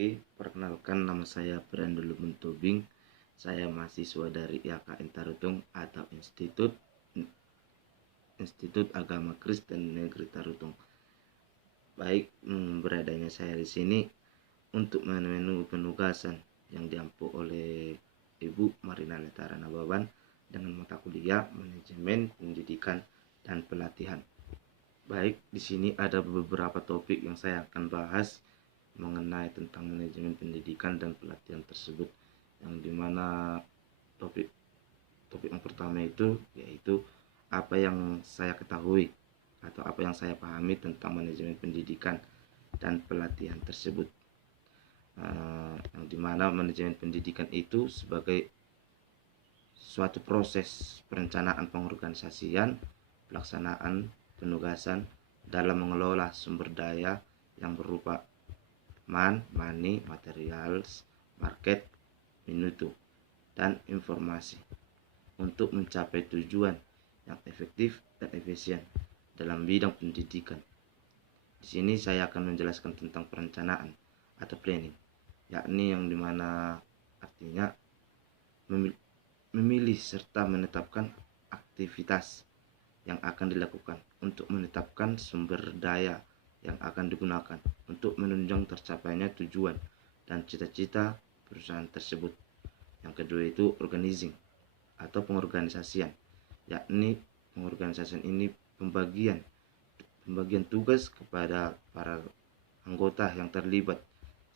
Oke, perkenalkan nama saya Brando Lumen Tobing. Saya mahasiswa dari IAKN Tarutung atau Institut Agama Kristen Negeri Tarutung. Baik, beradanya saya di sini untuk memenuhi penugasan yang diampu oleh Ibu Marina Letara Nababan dengan mata kuliah Manajemen Pendidikan dan Pelatihan. Baik, di sini ada beberapa topik yang saya akan bahas mengenai tentang manajemen pendidikan dan pelatihan tersebut, yang dimana topik yang pertama itu yaitu apa yang saya ketahui atau apa yang saya pahami tentang manajemen pendidikan dan pelatihan tersebut, yang dimana manajemen pendidikan itu sebagai suatu proses perencanaan pengorganisasian, pelaksanaan, penugasan dalam mengelola sumber daya yang berupa money, materials, market, mutu, dan informasi untuk mencapai tujuan yang efektif dan efisien dalam bidang pendidikan. Di sini saya akan menjelaskan tentang perencanaan atau planning, yakni yang dimana artinya memilih serta menetapkan aktivitas yang akan dilakukan untuk menetapkan sumber daya yang akan digunakan untuk menunjang tercapainya tujuan dan cita-cita perusahaan tersebut. Yang kedua itu organizing atau pengorganisasian, yakni pengorganisasian ini pembagian tugas kepada para anggota yang terlibat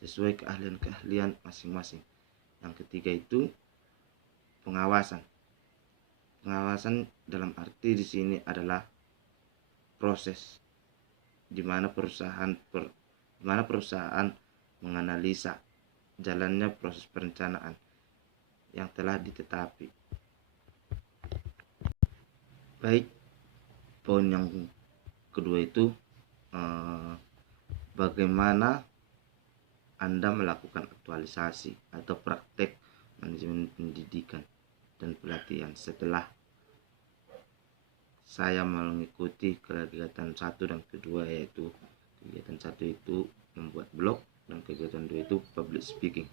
sesuai keahlian masing-masing. Yang ketiga itu pengawasan. Pengawasan dalam arti di sini adalah proses di mana perusahaan menganalisa jalannya proses perencanaan yang telah ditetapi. Baik, poin yang kedua itu bagaimana Anda melakukan aktualisasi atau praktek manajemen pendidikan dan pelatihan setelah saya mengikuti kegiatan 1 dan kedua, yaitu kegiatan 1 itu membuat blog dan kegiatan 2 itu public speaking.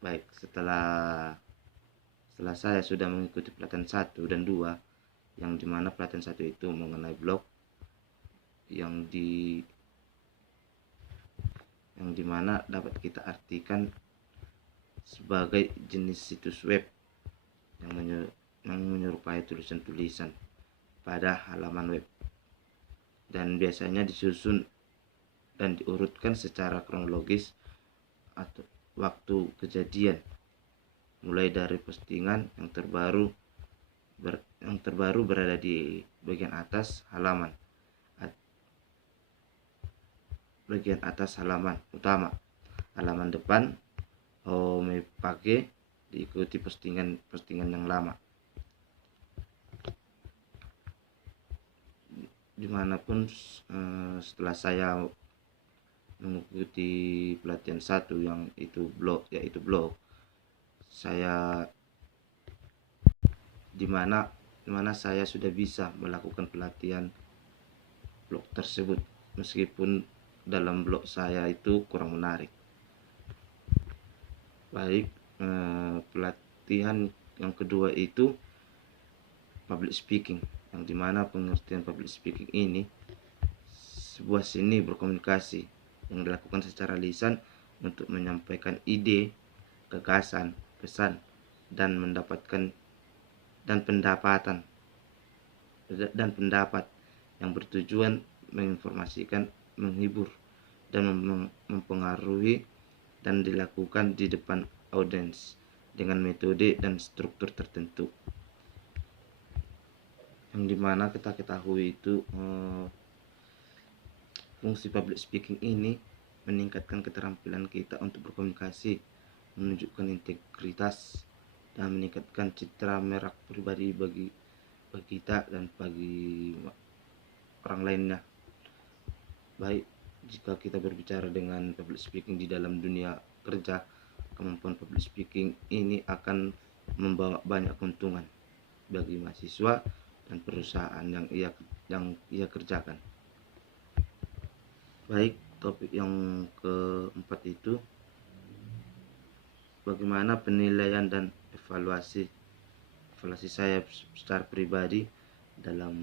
Baik, setelah saya sudah mengikuti pelatihan 1 dan 2, yang dimana pelatihan 1 itu mengenai blog yang dimana dapat kita artikan sebagai jenis situs web yang menyerupai tulisan-tulisan pada halaman web, dan biasanya disusun dan diurutkan secara kronologis atau waktu kejadian, mulai dari postingan yang terbaru berada di bagian atas halaman utama. Halaman depan pakai diikuti postingan yang lama. Dimanapun setelah saya mengikuti pelatihan 1 yang itu blog, saya dimana saya sudah bisa melakukan pelatihan blog tersebut, meskipun dalam blog saya itu kurang menarik. Baik, pelatihan yang kedua itu public speaking, yang dimana pengertian public speaking ini sebuah seni berkomunikasi yang dilakukan secara lisan untuk menyampaikan ide, gagasan, pesan, dan pendapat yang bertujuan menginformasikan, menghibur, dan mempengaruhi, dan dilakukan di depan audiens dengan metode dan struktur tertentu. Yang dimana kita ketahui itu fungsi public speaking ini meningkatkan keterampilan kita untuk berkomunikasi, menunjukkan integritas, dan meningkatkan citra merek pribadi bagi kita dan bagi orang lainnya. Baik, jika kita berbicara dengan public speaking di dalam dunia kerja, kemampuan public speaking ini akan membawa banyak keuntungan bagi mahasiswa dan perusahaan yang ia kerjakan. Baik, topik yang keempat itu bagaimana penilaian dan evaluasi saya secara pribadi dalam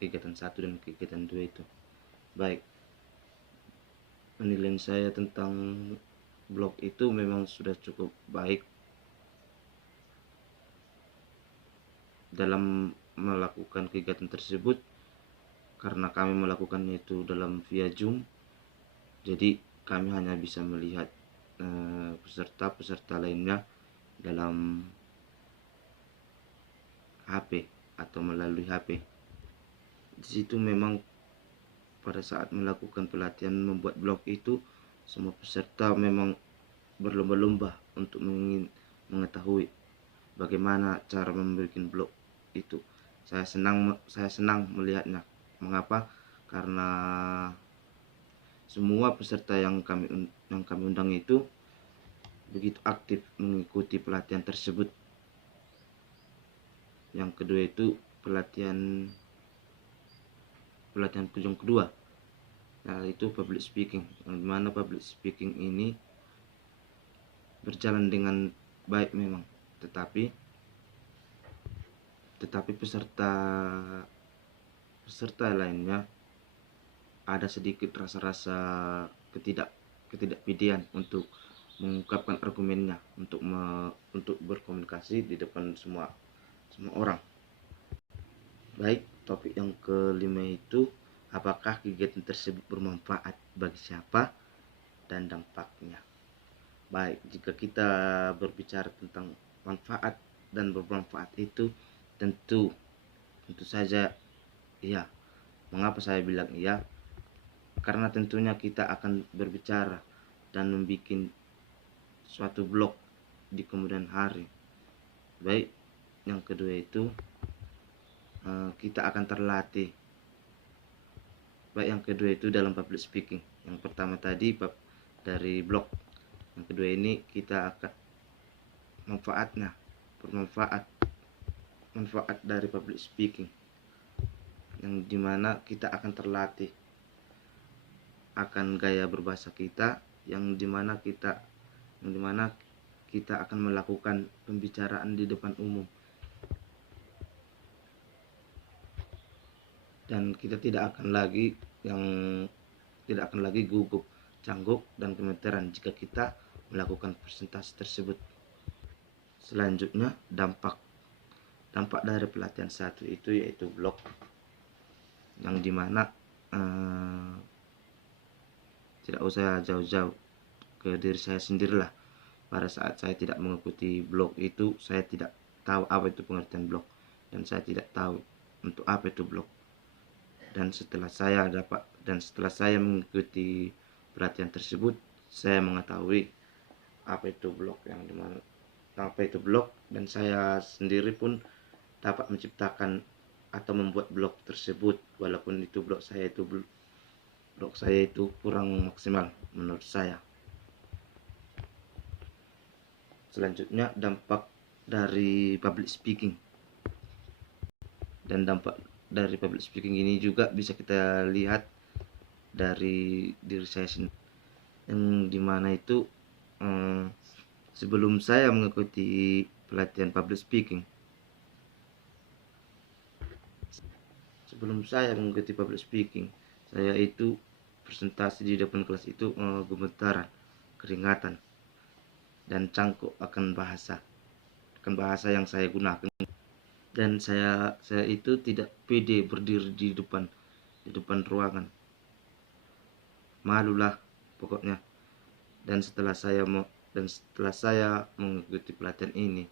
kegiatan 1 dan kegiatan 2 itu. Baik, penilaian saya tentang blog itu memang sudah cukup baik dalam melakukan kegiatan tersebut, karena kami melakukannya itu dalam via Zoom. Jadi kami hanya bisa melihat peserta lainnya dalam HP atau melalui HP. Di situ memang pada saat melakukan pelatihan membuat blog itu, semua peserta memang berlomba-lomba untuk mengetahui bagaimana cara membuat blog itu. Saya senang melihatnya. Mengapa? Karena semua peserta yang kami undang itu begitu aktif mengikuti pelatihan tersebut. Yang kedua itu pelatihan yang kedua, yaitu public speaking, yang dimana public speaking ini berjalan dengan baik memang, tetapi peserta lainnya ada sedikit rasa-rasa ketidakpedean untuk mengungkapkan argumennya, untuk berkomunikasi di depan semua orang. Baik, topik yang kelima itu apakah kegiatan tersebut bermanfaat bagi siapa dan dampaknya. Baik, jika kita berbicara tentang manfaat dan bermanfaat itu tentu saja iya. Mengapa saya bilang iya? Karena tentunya kita akan berbicara dan membuat suatu blog di kemudian hari. Baik, yang kedua itu kita akan terlatih. Baik, yang kedua itu dalam public speaking. Yang pertama tadi dari blog. Yang kedua ini kita akan manfaat dari public speaking, yang dimana kita akan terlatih akan gaya berbahasa kita, yang dimana kita akan melakukan pembicaraan di depan umum, dan kita tidak akan lagi gugup, canggung dan gemeteran jika kita melakukan presentasi tersebut. Selanjutnya dampak dari pelatihan 1 itu yaitu blog, yang dimana tidak usah jauh-jauh ke diri saya sendirilah. Pada saat saya tidak mengikuti blog itu, saya tidak tahu apa itu pengertian blog, dan saya tidak tahu untuk apa itu blog. Dan setelah saya mengikuti pelatihan tersebut, saya mengetahui apa itu blog, dan saya sendiri pun dapat menciptakan atau membuat blog tersebut, walaupun itu blog saya itu kurang maksimal menurut saya. Selanjutnya dampak dari public speaking. Dan dampak dari public speaking ini juga bisa kita lihat dari diri saya sendiri, yang dimana itu sebelum saya mengikuti pelatihan public speaking, saya itu presentasi di depan kelas itu gemetaran, keringatan, dan cangkok akan bahasa yang saya gunakan, dan saya itu tidak pede berdiri di depan ruangan, malulah pokoknya. Dan setelah saya mengikuti pelatihan ini,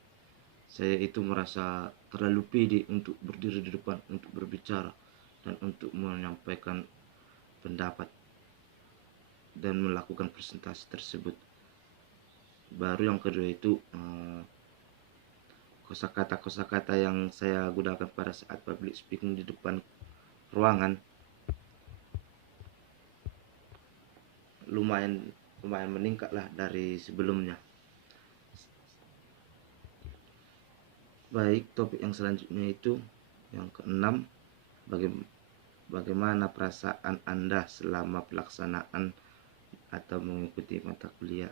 saya itu merasa terlalu pede untuk berdiri di depan, untuk berbicara dan untuk menyampaikan pendapat dan melakukan presentasi tersebut. Baru yang kedua itu kosakata yang saya gunakan pada saat public speaking di depan ruangan lumayan meningkatlah dari sebelumnya. Baik, topik yang selanjutnya itu yang keenam, bagaimana perasaan Anda selama pelaksanaan atau mengikuti mata kuliah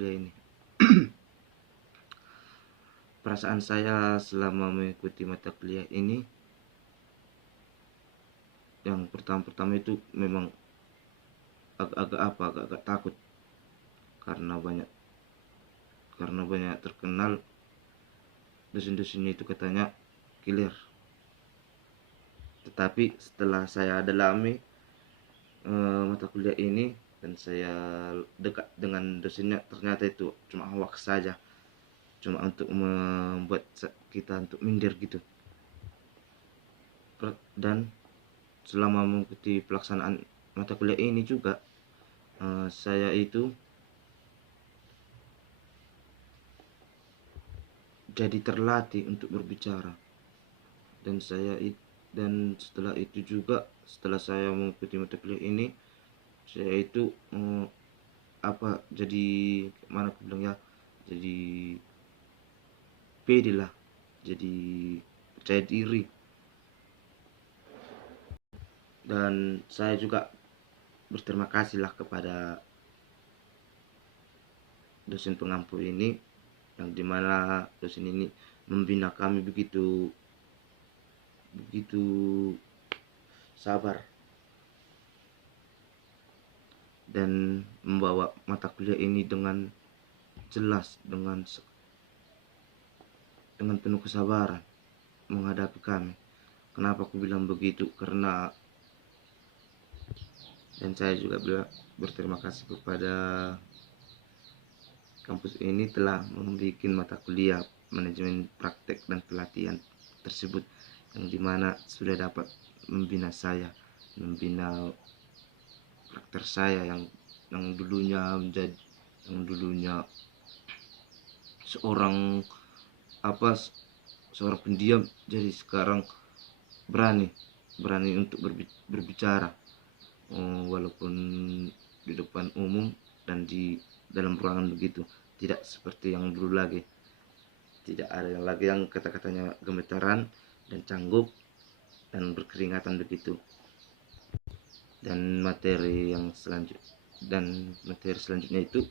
ini. Perasaan saya selama mengikuti mata kuliah ini, yang pertama itu memang agak takut, karena banyak terkenal dosen-dosennya itu katanya killer. Tetapi setelah saya dalami mata kuliah ini dan saya dekat dengan dosennya, ternyata itu cuma hoax saja, cuma untuk membuat kita untuk minder gitu. Dan selama mengikuti pelaksanaan mata kuliah ini juga, saya itu jadi terlatih untuk berbicara. Dan setelah itu juga, setelah saya mengikuti mata kuliah ini, saya itu jadi mana aku bilang ya, jadi pede lah, jadi percaya diri. Dan saya juga berterima kasih lah kepada dosen pengampu ini, yang dimana dosen ini membina kami begitu sabar dan membawa mata kuliah ini dengan jelas, dengan penuh kesabaran menghadapi kami. Kenapa aku bilang begitu? Karena, dan saya juga berterima kasih kepada kampus ini telah membuat mata kuliah manajemen praktek dan pelatihan tersebut, yang dimana sudah dapat membina karakter saya yang dulunya seorang pendiam, jadi sekarang berani untuk berbicara, walaupun di depan umum dan di dalam ruangan begitu. Tidak seperti yang dulu lagi, tidak ada lagi yang kata-katanya gemetaran dan canggup dan berkeringatan begitu. Dan materi selanjutnya itu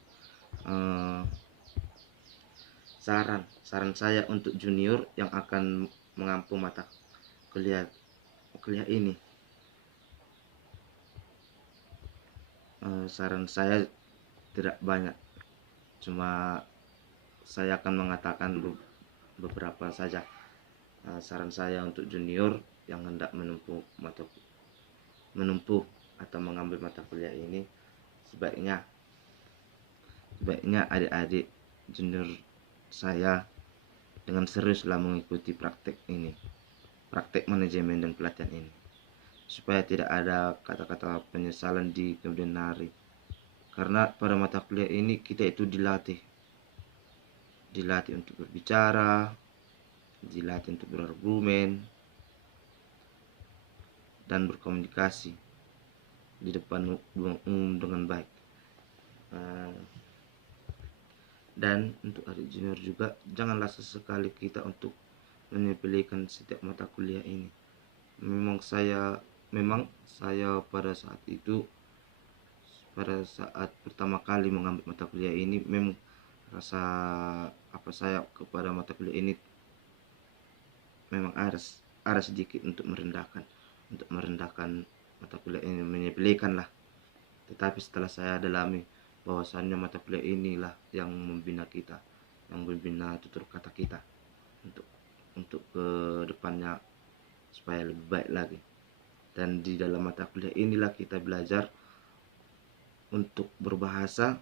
saran saya untuk junior yang akan mengampu mata kuliah ini. Saran saya tidak banyak, cuma saya akan mengatakan beberapa saja. Saran saya untuk junior yang hendak menempuh atau mengambil mata kuliah ini, sebaiknya adik-adik junior saya dengan seriuslah mengikuti praktek manajemen dan pelatihan ini, supaya tidak ada kata-kata penyesalan di kemudian hari. Karena pada mata kuliah ini kita itu dilatih untuk berbicara, dilatih untuk berargumen dan berkomunikasi di depan umum dengan baik. Dan untuk adik junior juga, janganlah sesekali kita untuk menyepelekan setiap mata kuliah ini. Memang saya pada saat pertama kali mengambil mata kuliah ini, memang rasa saya kepada mata kuliah ini memang ada sedikit untuk merendahkan mata kuliah ini, menyepelekan lah. Tetapi setelah saya dalami bahwasannya mata kuliah inilah yang membina kita, yang membina tutur kata kita untuk ke depannya supaya lebih baik lagi. Dan di dalam mata kuliah inilah kita belajar untuk berbahasa,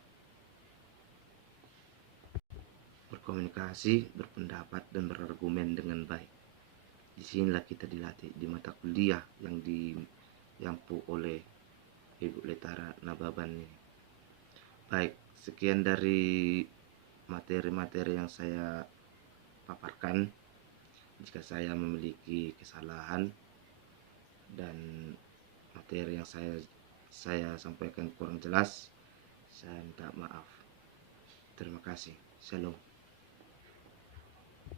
berkomunikasi, berpendapat, dan berargumen dengan baik. Disinilah kita dilatih di mata kuliah yang diampu oleh Ibu Letara Nababan ini. Baik, sekian dari materi-materi yang saya paparkan. Jika saya memiliki kesalahan dan materi yang saya sampaikan kurang jelas, saya minta maaf. Terima kasih. Shalom.